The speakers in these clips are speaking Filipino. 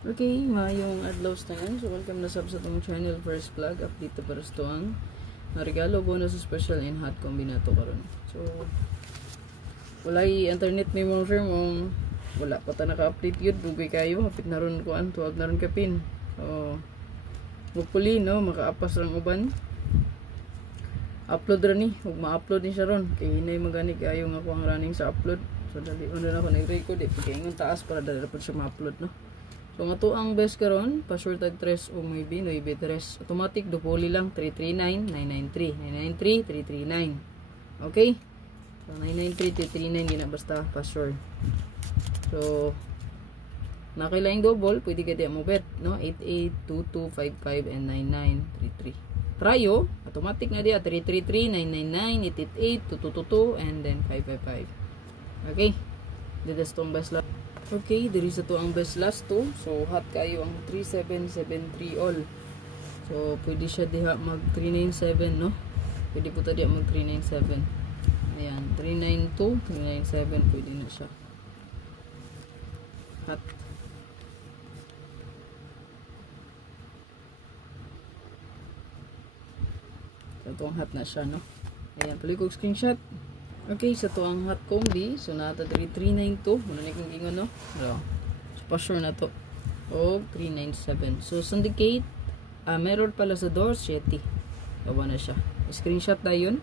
Okay, mayong adlaw tanan. So welcome na sa itong channel first vlog update para sa tuang regalo bonus special in hot combinato karon. So walay internet may mong sir mong wala pa ta naka-update yun, dugay kayo hapit na ron ko an tuwag na ron kapin. So hopefully no makaapas lang uban. Upload ra ni, ug ma-upload din siya ron kay hinay magani kayo nga ko ang running sa upload. So dali na ako nag-record pagkaingon taas para dali pa siya ma-upload no. So nga to ang best karon, password tag 3 o maybe 9 automatic dupoli lang 339 993 993 339. Okay? So 993 339 di na basta password. So nakailaing double, pwede ka di mo bet, no? 882255 and 9933. Tryo, automatic na dia 333 999 888 2222 and then 555. Okay? This tong best lang. Okay, diri sa to ang best last to. So hot kayo ang 3773 all. So pwede siya diha mag 397 no. Pwede po ta diha mag 397. Ayan, 392, 397 pwede na siya. Hot. So to ang hot na siya no. Ayan, pali ko screenshot. Okay, sa to ang hot combi, so nata 3392, muna na kong ingon no. So password na to. O 397. So syndicate, mirror pala sa door, 7. Tawa na siya. Screenshot na yun.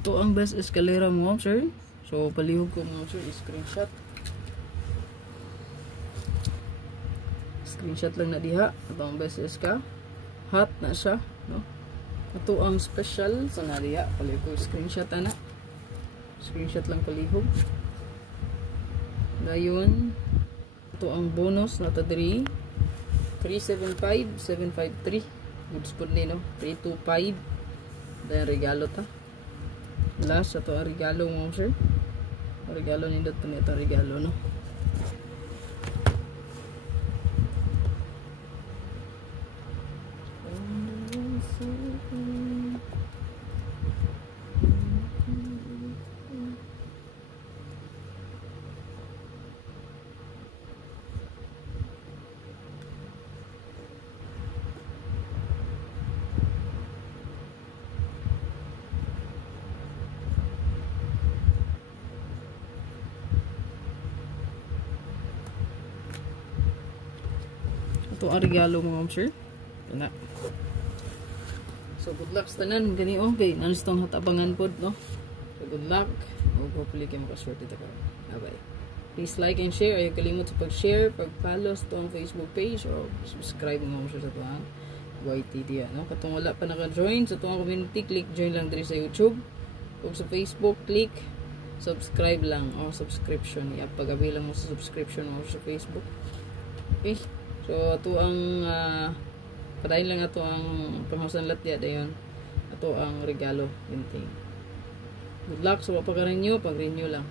Ito ang best escalera mo, sir. So palihog ko mo, sir, screenshot. Screenshot lang na diha. Ito ang best eska. Hot na siya, no. Ito ang special sa nariya. Palihog ko screenshot na. Screenshot lang palihog. Dayon. Ito ang bonus na tadiri. 375 753. Goods po ni no. 325. Dayon regalo ta. Last ito ang regalo mo sir. Regalo nindot po nito regalo no. Ito ang regalo mo, sir. Ito na. So, good luck sa tanan. Gani, okay. Nanis itong hatabangan po, no? So, good luck. Hopefully, kayo makaswerte ito ka. Bye-bye. Please like and share. Ayaw kalimut sa pag-share, pag-follow sa itong Facebook page, o subscribe mo sir sa itong YTD, no? Katong wala pa naka-join sa itong community, click join lang dito sa YouTube. Kung sa Facebook, click subscribe lang, o subscription. Pag-avail lang mo sa subscription mo sa Facebook. Okay? So, ito ang padayon lang ito ang panghusan latya dayon. Ito ang regalo, binting. Good luck sa pag-renew, pag-renew lang.